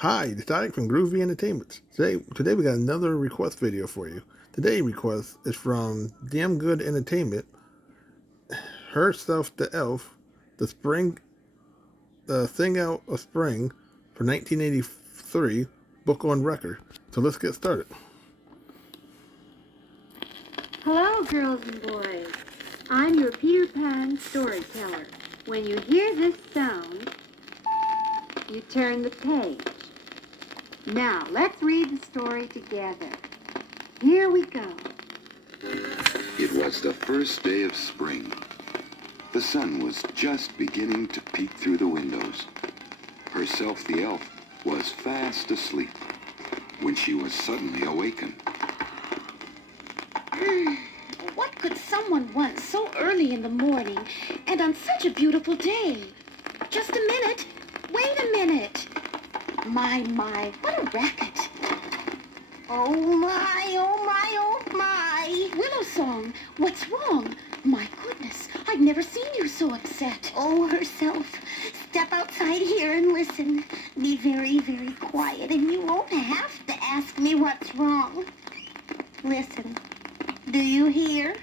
Hi, it's Dominic from Groovy Entertainment. Today we got another request video for you. Today's request is from Damn Good Entertainment. Herself the Elf, the Thing Out of Spring for 1983 book on record. So let's get started. Hello, girls and boys. I'm your Peter Pan storyteller. When you hear this sound, you turn the page. Now, let's read the story together. Here we go. It was the first day of spring. The sun was just beginning to peek through the windows. Herself, the elf, was fast asleep when she was suddenly awakened. What could someone want so early in the morning and on such a beautiful day? Just a minute. Wait a minute. My, what a racket. Oh my, oh my, oh my. Willow Song, what's wrong? My goodness, I've never seen you so upset. Oh, Herself, step outside here and listen. Be very, very quiet and you won't have to ask me what's wrong. Listen. Do you hear?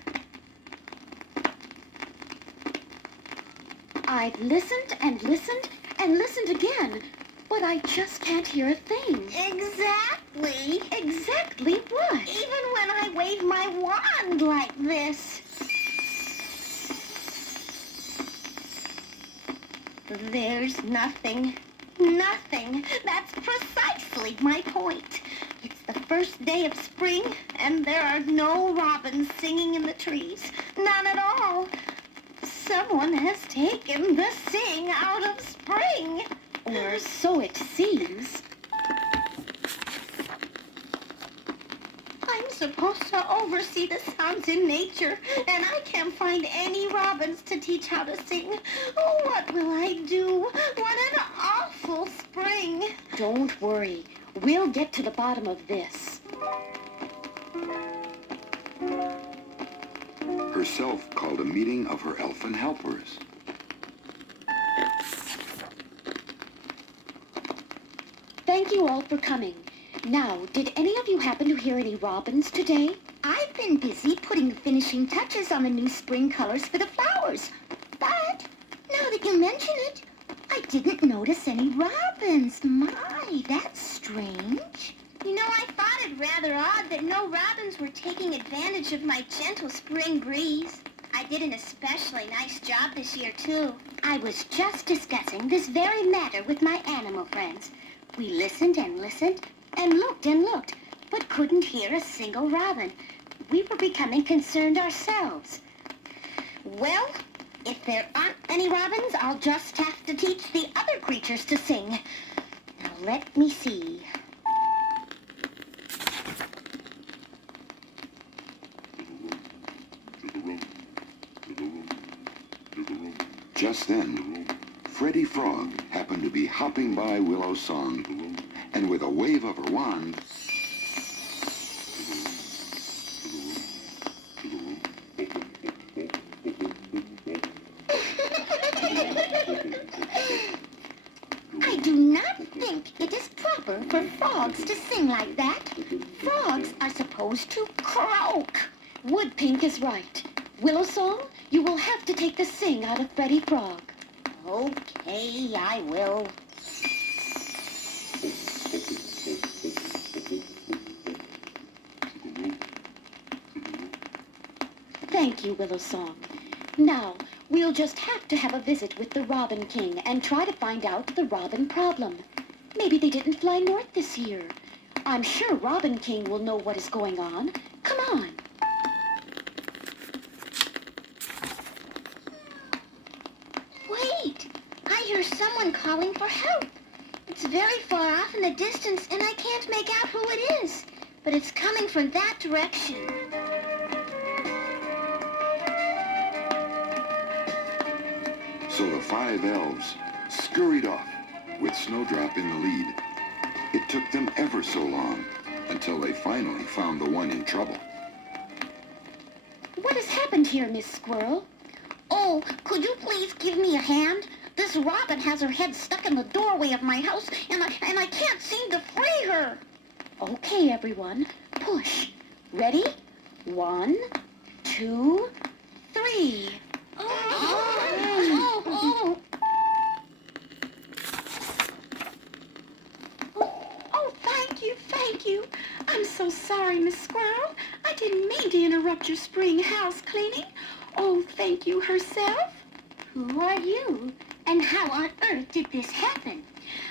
I've listened and listened and listened again, but I just can't hear a thing. Exactly. Exactly what? Even when I wave my wand like this. There's nothing. Nothing. That's precisely my point. It's the first day of spring, and there are no robins singing in the trees. None at all. Someone has taken the sing out of spring. Or so it seems. I'm supposed to oversee the sounds in nature, and I can't find any robins to teach how to sing. Oh, what will I do? What an awful spring. Don't worry. We'll get to the bottom of this. Herself called a meeting of her elfin helpers. Thank you all for coming. Now, did any of you happen to hear any robins today? I've been busy putting the finishing touches on the new spring colors for the flowers. But, now that you mention it, I didn't notice any robins. My, that's strange. You know, I thought it rather odd that no robins were taking advantage of my gentle spring breeze. I did an especially nice job this year, too. I was just discussing this very matter with my animal friends. We listened and listened and looked, but couldn't hear a single robin. We were becoming concerned ourselves. Well, if there aren't any robins, I'll just have to teach the other creatures to sing. Now, let me see. Just then, Freddie Frog happened to be hopping by Willow Song, and with a wave of her wand, I do not think it is proper for frogs to sing like that. Frogs are supposed to croak. Woodpink is right. Willow Song, you will have to take the sing out of Freddie Frog. Okay, I will. Thank you, Willow Song. Now, we'll just have to have a visit with the Robin King and try to find out the robin problem. Maybe they didn't fly north this year. I'm sure Robin King will know what is going on. Come on. Wait! I hear someone calling for help. It's very far off in the distance, and I can't make out who it is. But it's coming from that direction. so the 5 elves scurried off with Snowdrop in the lead. It took them ever so long until they finally found the one in trouble. What has happened here, Miss Squirrel? Oh, could you please give me a hand? This robin has her head stuck in the doorway of my house, and I can't seem to free her. Okay, everyone, push. Ready? 1, 2, 3. Oh, thank you. I'm so sorry, Miss Squirrel. I didn't mean to interrupt your spring house cleaning. Oh, thank you herself. Who are you? And how on earth did this happen?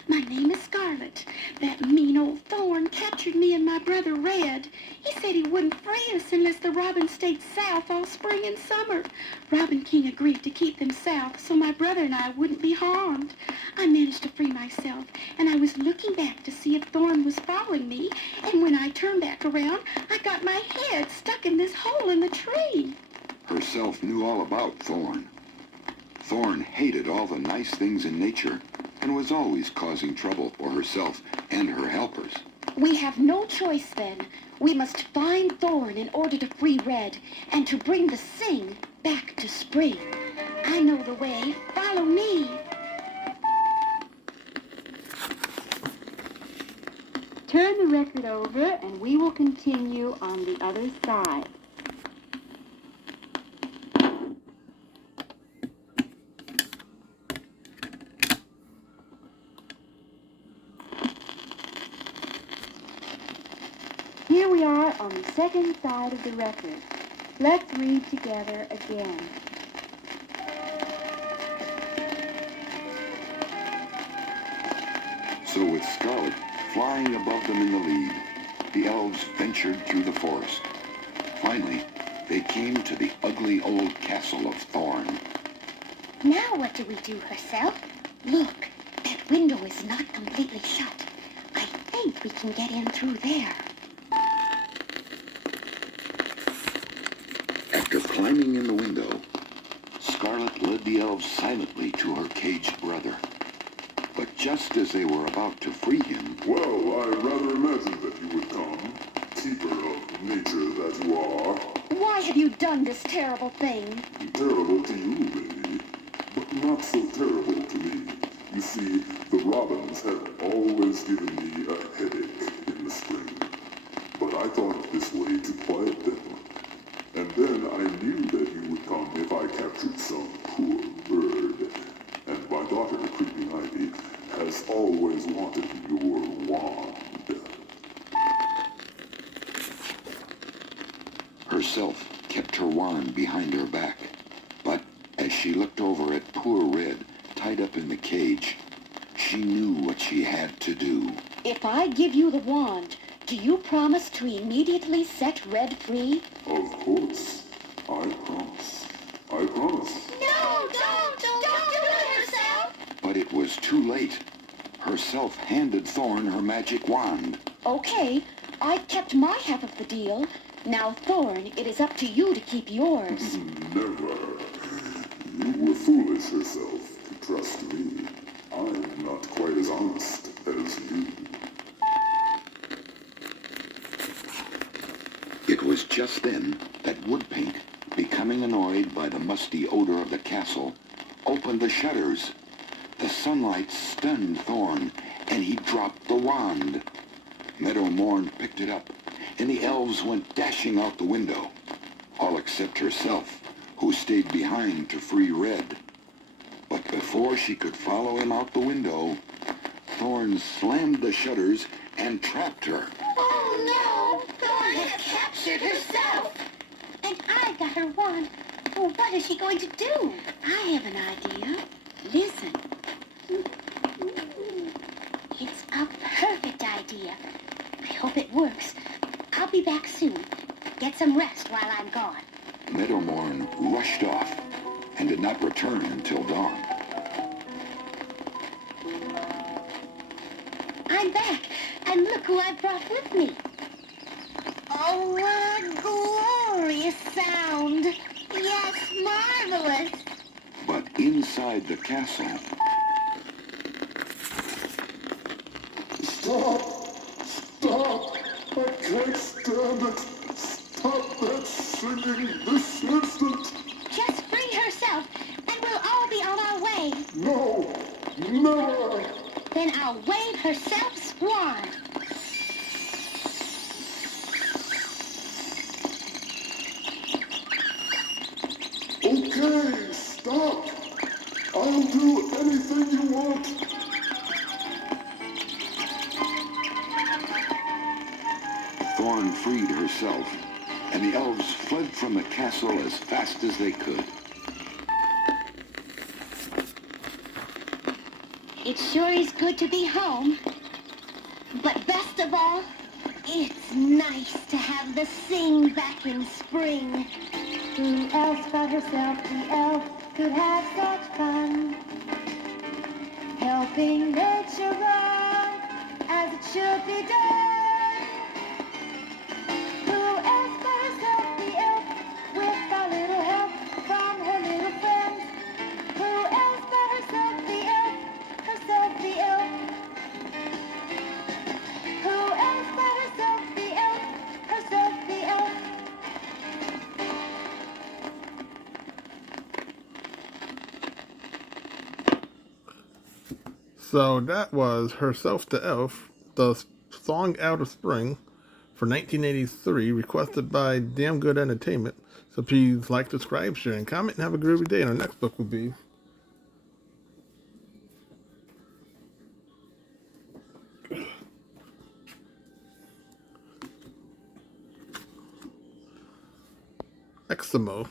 My name is Scarlet. That mean old Thorn captured me and my brother Red. He said he wouldn't free us unless the robins stayed south all spring and summer. Robin King agreed to keep them south so my brother and I wouldn't be harmed. I managed to free myself, and I was looking back to see if Thorn was following me, and when I turned back around, I got my head stuck in this hole in the tree. Herself knew all about Thorn. Thorn hated all the nice things in nature and was always causing trouble for herself and her helpers. We have no choice then. We must find Thorn in order to free Red and to bring the Sing back to spring. I know the way. Follow me. Turn the record over and we will continue on the other side. Here we are on the second side of the record. Let's read together again. So with Scarlet flying above them in the lead, the elves ventured through the forest. Finally, they came to the ugly old castle of Thorn. Now what do we do, herself? Look, that window is not completely shut. I think we can get in through there. After climbing in the window, Scarlet led the elves silently to her caged brother. But just as they were about to free him... Well, I rather imagined that you would come, keeper of nature that you are. Why have you done this terrible thing? Terrible to you, maybe, but not so terrible to me. You see, the robins have always given me a headache in the spring. But I thought of this way to quiet them. And then I knew that you would come if I captured some poor bird. And my daughter, Creeping Ivy, has always wanted your wand. Herself kept her wand behind her back. But as she looked over at poor Red, tied up in the cage, she knew what she had to do. If I give you the wand, do you promise to immediately set Red free? Of course. I promise. I promise. No, don't do it, herself! But it was too late. Herself handed Thorn her magic wand. Okay, I've kept my half of the deal. Now, Thorn, it is up to you to keep yours. Never. You were foolish herself to trust me. I'm not quite as honest as you. It was just then that Woodpink, becoming annoyed by the musty odor of the castle, opened the shutters. The sunlight stunned Thorn, and he dropped the wand. Meadow Morn picked it up, and the elves went dashing out the window, all except herself, who stayed behind to free Red. But before she could follow him out the window, Thorn slammed the shutters and trapped her. Oh, no! Thorn has captured herself! And I got her wand. Oh, what is she going to do? I have an idea. Listen. It's a perfect idea. I hope it works. I'll be back soon. Get some rest while I'm gone. Meadowmorn rushed off and did not return until dawn. I'm back, and look who I brought with me. Oh, what a glorious sound. Yes, marvelous. But inside the castle... Stop! Stop! I can't stand it! Stop that singing this instant! Just free herself, and we'll all be on our way. No! wave herself swan. Okay, stop. I'll do anything you want. Thorn freed herself, and the elves fled from the castle as fast as they could. It sure is good to be home. But best of all, it's nice to have the sing back in spring. Who else but herself, the elf, could have such fun? Helping nature run as it should be done. Who else but herself, the elf, with a little help from her little friends? Who else but herself, the elf, herself the elf? Who else but herself, the elf, herself the elf? So that was Herself the Elf, the song Out of Spring for 1983, requested by Damn Good Entertainment. So please like, subscribe, share, and comment, and have a groovy day. And our next book will be Eximo.